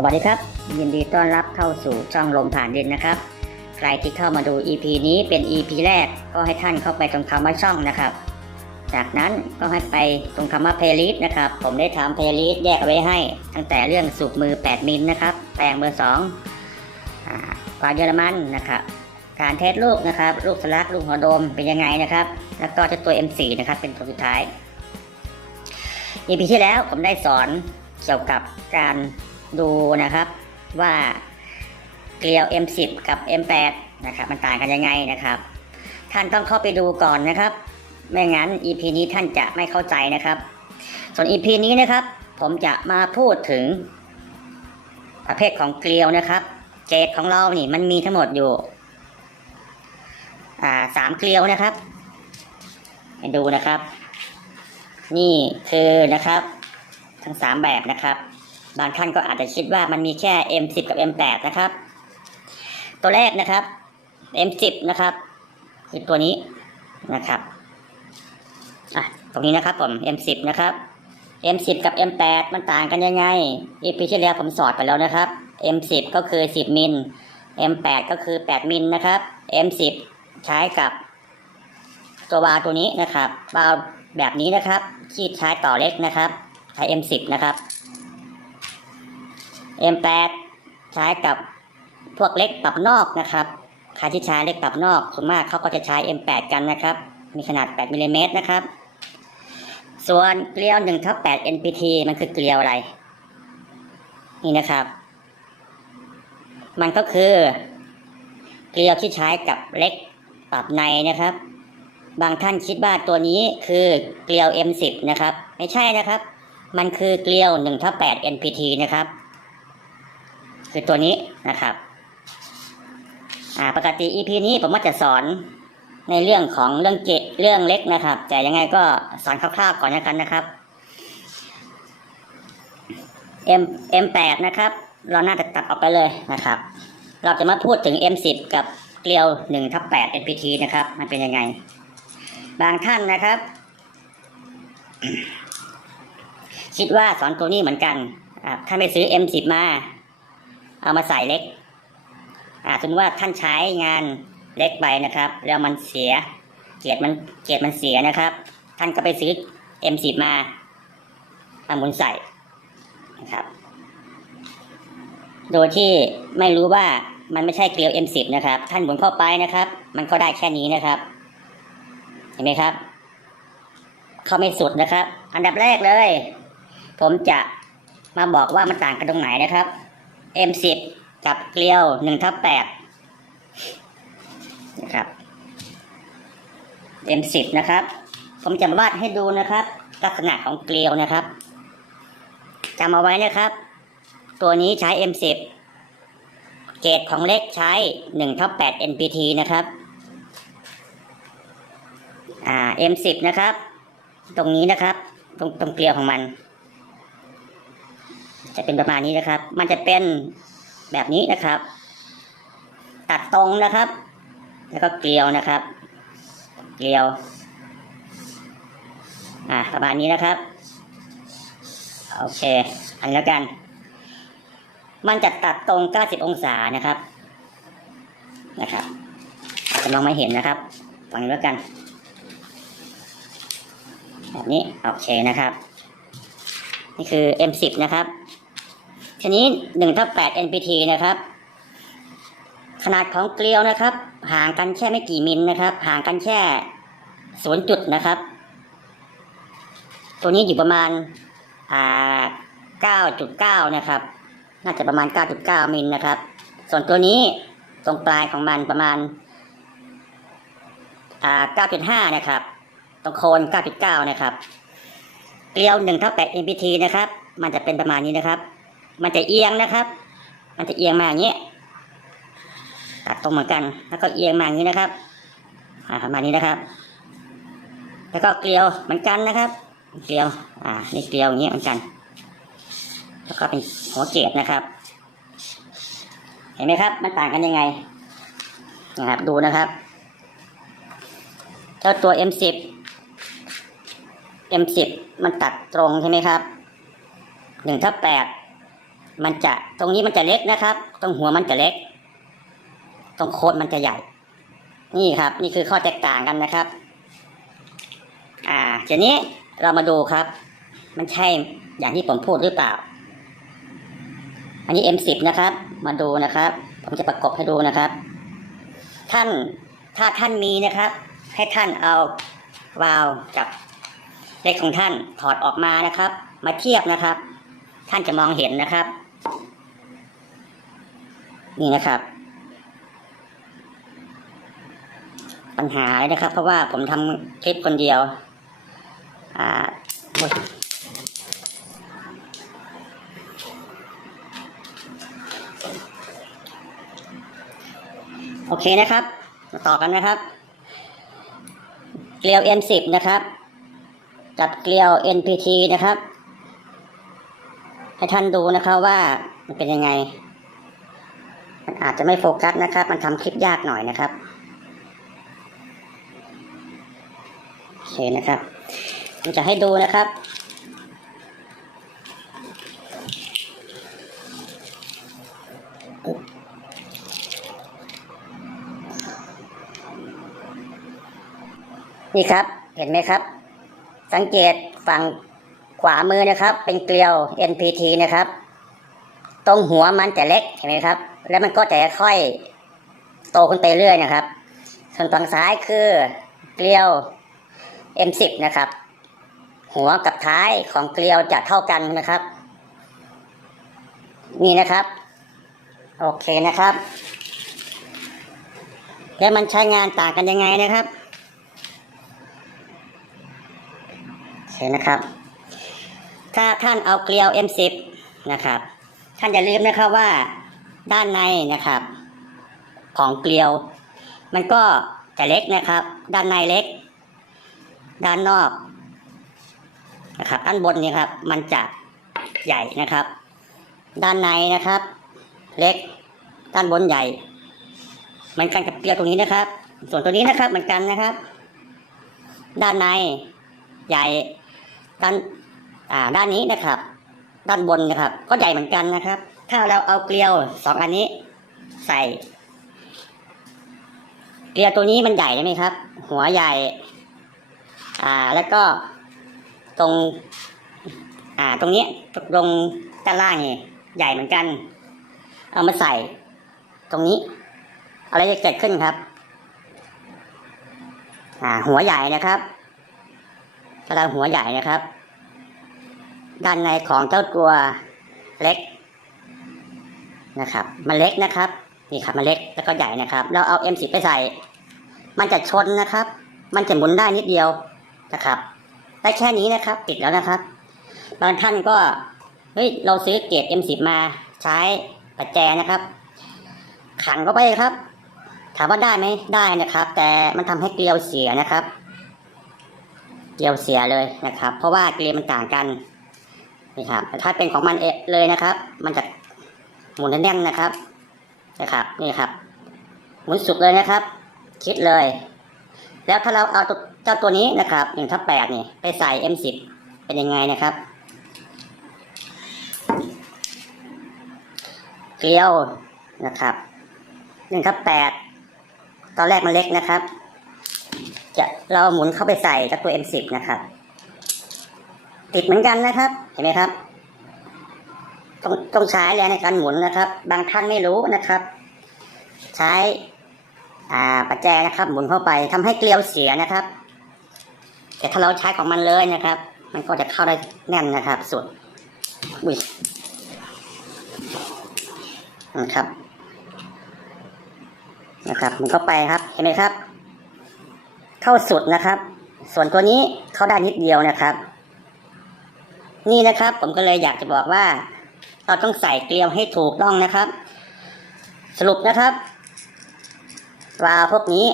สวัสดีครับ ยินดีต้อนรับเข้าสู่ช่องลมผ่านดินนะครับ ใครที่เข้ามาดู EP นี้เป็น EP แรกก็ให้ท่านเข้าไปตรงคำว่าช่องนะครับ จากนั้นก็ให้ไปตรงคำว่า playlist นะครับ ผมได้ทำ playlist แยกไว้ให้ ตั้งแต่เรื่องสูบมือ 8 มิลนะครับแปลงเบอร์2อ่ากวาดเยอรมันนะครับการเทสลูกนะครับลูกสลักลูกหัวโดมเป็นยังไงนะครับ แล้วก็เจะตัว M4 นะครับเป็นตัวสุดท้าย EP ที่แล้วผมได้สอนเกี่ยวกับการ ดูนะครับว่าเกลียว M10 กับ M8 นะครับมันต่างกันยังไงนะครับ ท่านต้องเข้าไปดูก่อนนะครับ ไม่งั้น EP นี้ท่านจะไม่เข้าใจนะครับ ส่วน EP นี้นะครับ ผมจะมาพูดถึง ประเภทของเกลียวนะครับ เกรดของเรานี่มันมีทั้งหมดอยู่สามเกลียวนะครับให้ดูนะครับ นี่คือนะครับ ทั้งสามแบบนะครับ บางท่านก็อาจจะคิดว่ามันมีแค่ M10 กับ M8 นะครับ ตัวแรกนะครับ M10 นะครับคือตัวนี้นะครับอะตรงนี้นะครับผม M10 นะครับ M10 กับ M8 มันต่างกันยังไง EP ที่แล้วผมสอนไปแล้วนะครับ M10 ก็คือ 10 มิล M8 ก็คือ 8 มิลนะครับ M10 ใช้กับตัววาตัวนี้นะครับวาแบบนี้นะครับ ที่ใช้ต่อเล็กนะครับ ใช้ M10 นะครับ M8 ใช้กับพวกเล็กปรับนอกนะครับใครที่ใช้เล็กปรับนอกส่วนมากเขาก็จะใช้ M8 กันนะครับ มีขนาด 8มิลลิเมตรนะครับ ส่วนเกลียว1ทับ8 NPT มันคือเกลียวอะไร นี่นะครับ มันก็คือเกลียวที่ใช้กับเล็กปรับในนะครับ บางท่านคิดว่าตัวนี้คือเกลียว M10 นะครับ ไม่ใช่นะครับ มันคือเกลียว1ทับ8 NPT นะครับ คือตัวนี้นะครับอ่าปกติ EP นี้ผมว่าจะสอนในเรื่องของเรื่องเกะเรื่องเล็กนะครับ แต่ยังไงก็สอนคร่าวๆก่อนนะครับนะครับ M M8 นะครับ เราน่าจะตัดออกไปเลยนะครับ เราจะมาพูดถึง M10 กับเกลียว1ทับ8 NPT นะครับ มันเป็นยังไง บางท่านนะครับ คิดว่าสอนตัวนี้เหมือนกัน ถ้าไปซื้อ M10 มา เอามาใส่เล็กอ่าสมมติว่าท่านใช้งานเล็กไปนะครับ แล้วมันเสีย เกียรติมันเกียรติมันเสียนะครับ ท่านก็ไปซื้อ M10 มาเอามุนใส่นะครับ โดยที่ไม่รู้ว่ามันไม่ใช่เกลียว M10 นะครับ ท่านหมุนเข้าไปนะครับ มันก็ได้แค่นี้นะครับ เห็นไหมครับ เข้าไม่สุดนะครับ อันดับแรกเลย ผมจะมาบอกว่ามันต่างกันตรงไหนนะครับ M10 กับเกลียว1ทับ8นะครับ M10 นะครับ ผมจะวาดให้ดูนะครับ ลักษณะของเกลียวนะครับจำเอาไว้นะครับ ตัวนี้ใช้ M10 เกรดของเล็กใช้1ทับ8 NPT นะครับอ่า M10 นะครับ ตรงนี้นะครับ ตรงตรงเกลียวของมัน จะเป็นประมาณนี้นะครับ มันจะเป็นแบบนี้นะครับ ตัดตรงนะครับ แล้วก็เกลียวนะครับ เกลียว อ่าประมาณนี้นะครับ โอเค อันนี้แล้วกัน มันจะตัดตรง 90 องศานะครับ นะครับอาจจะมองไม่เห็นนะครับฟังนี้แล้วกัน แบบนี้ โอเคนะครับ นี่คือ M10 นะครับ ทีนี้1ทับ8 NPT นะครับ ขนาดของเกลียวนะครับ ห่างกันแค่ไม่กี่มิลนะครับ ห่างกันแค่ศูนย์จุดนะครับ ตัวนี้อยู่ประมาณอ่า9.9 นะครับ น่าจะประมาณ 9.9 มิลนะครับ ส่วนตัวนี้ตรงปลายของมันประมาณอ่า9.5 นะครับ ตรงโคน 9.9 นะครับ เกลียว1เท่า8 MPT นะครับ มันจะเป็นประมาณนี้นะครับ มันจะเอียงนะครับ มันจะเอียงมาอย่างนี้ตัดตรงเหมือนกัน แล้วก็เอียงมาอย่างนี้นะครับอ่าประมาณนี้นะครับ แล้วก็เกลียวเหมือนกันนะครับ เกลียว อ่านี่เกลียวอย่างนี้เหมือนกัน แล้วก็เป็นหัวเกตนะครับ เห็นไหมครับ มันต่างกันยังไงนะครับดูนะครับเจ้าตัว M10 M10 มันตัดตรงใช่ไหมครับหนึ่งทับแปด มันจะตรงนี้มันจะเล็กนะครับ ตรงหัวมันจะเล็ก ตรงโคนมันจะใหญ่ นี่ครับ นี่คือข้อแตกต่างกันนะครับ อ่าทีนี้เรามาดูครับ มันใช่อย่างที่ผมพูดหรือเปล่า อันนี้ M10 นะครับ มาดูนะครับ ผมจะประกบให้ดูนะครับ ท่านถ้าท่านมีนะครับ ให้ท่านเอาวาล์วกับเล็กของท่านถอดออกมานะครับ มาเทียบนะครับ ท่านจะมองเห็นนะครับ นี่นะครับ ปัญหาเลยนะครับ เพราะว่าผมทำคลิปคนเดียว อ่าโอ๊ยโอเคนะครับ มาต่อกันนะครับ เกลียว M10 นะครับ กับเกลียว NPT นะครับ ให้ท่านดูนะครับว่ามันเป็นยังไง มันอาจจะไม่โฟกัสนะครับ มันทำคลิปยากหน่อยนะครับโอเคนะครับผมจะให้ดูนะครับนี่ครับเห็นไหมครับ สังเกตฝั่งขวามือนะครับ เป็นเกลียว NPT นะครับ ตรงหัวมันจะเล็กเห็นไหมครับ แล้วมันก็จะค่อยโตขึ้นไปเรื่อยนะครับ ส่วนฝั่งซ้ายคือเกลียว M10 นะครับ หัวกับท้ายของเกลียวจะเท่ากันนะครับ นี่นะครับ โอเคนะครับ แล้วมันใช้งานต่างกันยังไงนะครับโอเคนะครับ ถ้าท่านเอาเกลียว M10 นะครับ ท่านอย่าลืมนะครับว่าด้านในนะครับ ของเกลียว มันก็จะเล็กนะครับ ด้านในเล็ก ด้านนอกนะครับด้านบนนี่ครับ มันจะใหญ่นะครับ ด้านในนะครับ เล็ก ด้านบนใหญ่เหมือนกันกับเกลียวตรงนี้นะครับ ส่วนตัวนี้นะครับเหมือนกันนะครับ ด้านในใหญ่ด้านอ่าด้านนี้นะครับ ด้านบนนะครับ ก็ใหญ่เหมือนกันนะครับ ถ้าเราเอาเกลียวสองอันนี้ ใส่ เกลียวตัวนี้มันใหญ่ใช่ไหมครับ หัวใหญ่ อ่าแล้วก็ตรง อ่า ตรงนี้ตรงด้านล่างนี่ใหญ่เหมือนกัน เอามาใส่ ตรงนี้ อะไรจะเกิดขึ้นครับ อ่า หัวใหญ่นะครับถ้าเราหัวใหญ่นะครับ ด้านในของเจ้าตัวเล็กนะครับ มันเล็กนะครับ นี่ครับมันเล็กแล้วก็ใหญ่นะครับ เราเอา M10 ไปใส่ มันจะชนนะครับ มันจะหมุนได้นิดเดียวนะครับได้แค่นี้นะครับ ติดแล้วนะครับบางท่านก็เฮ้ยเราซื้อเกรด M10 มาใช้ปัจแจนะครับ ขันเข้าไปครับ ถามว่าได้ไหมได้นะครับ แต่มันทำให้เกลียวเสียนะครับ เกลียวเสียเลยนะครับ เพราะว่าเกลียวมันต่างกัน นี่ครับ ถ้าเป็นของมันเองเลยนะครับ มันจะหมุนแน่นๆนะครับนะครับ นี่ครับ หมุนสุดเลยนะครับ คิดเลย แล้วถ้าเราเอาเจ้าตัวนี้นะครับหนึ่งทับแปดนี่ไปใส่ M10 เป็นยังไงนะครับเกลียวนะครับหนึ่งทับแปดตอนแรกมันเล็กนะครับ จะเราหมุนเข้าไปใส่กับตัว M10 นะครับ ติดเหมือนกันนะครับ เห็นไหมครับ ต้องต้องใช้แรงในการหมุนนะครับ บางท่านไม่รู้นะครับ ใช้อ่าปัจแจนะครับ หมุนเข้าไปทำให้เกลียวเสียนะครับ แต่ถ้าเราใช้ของมันเลยนะครับ มันก็จะเข้าได้แน่นนะครับสุดอุ้ยนะครับ นะครับมุนเข้าไปครับ เห็นไหมครับ เข้าสุดนะครับ ส่วนตัวนี้เข้าได้นิดเดียวนะครับ นี่นะครับ ผมก็เลยอยากจะบอกว่า เราต้องใส่เกลียวให้ถูกต้องนะครับ สรุปนะครับวาวพวกนี้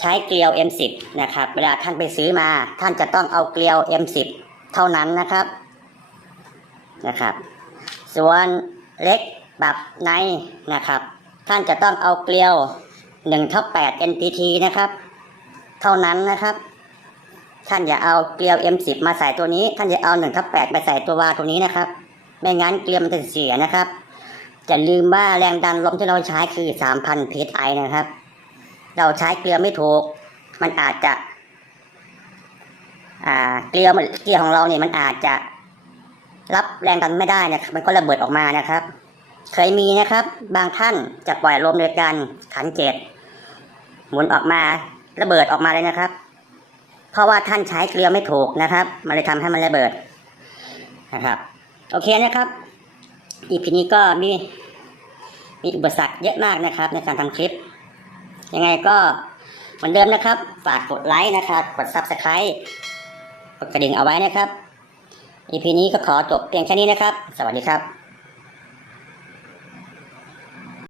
ใช้เกลียว M10 นะครับ เวลาท่านไปซื้อมา ท่านจะต้องเอาเกลียว M10 เท่านั้นนะครับนะครับ ส่วนเล็กแบบในนะครับ ท่านจะต้องเอาเกลียว1ทับ8 NPT นะครับ เท่านั้นนะครับ ท่านอย่าเอาเกลียว M10 มาใส่ตัวนี้ ท่านอย่าเอา1ทับ8ไปใส่ตัววาตัวนี้นะครับ ไม่งั้นเกลียวมันจะเสียนะครับจะลืมว่าแรงดันลมที่เราใช้คือ 3,000 psi นะครับ เราใช้เกลียวไม่ถูก มันอาจจะ อ่า เกลียวเกลียวของเราเนี่ยมันอาจจะ รับแรงดันไม่ได้นะครับ มันก็ระเบิดออกมานะครับ เคยมีนะครับ บางท่านจะปล่อยลมโดยการขันเจ็ดหมุนออกมาระเบิดออกมาเลยนะครับ เพราะว่าท่านใช้เกลียวไม่ถูกนะครับ มันเลยทำให้มันระเบิดนะครับ โอเคนะครับ อีพีนี้ก็มีมีอุปสรรคเยอะมากนะครับ ในการทำคลิป ยังไงก็เหมือนเดิมนะครับ ฝากกดไลค์นะครับ กด Subscribe กดกระดิ่งเอาไว้นะครับอีพีนี้ก็ขอจบเพียงแค่นี้นะครับ สวัสดีครับ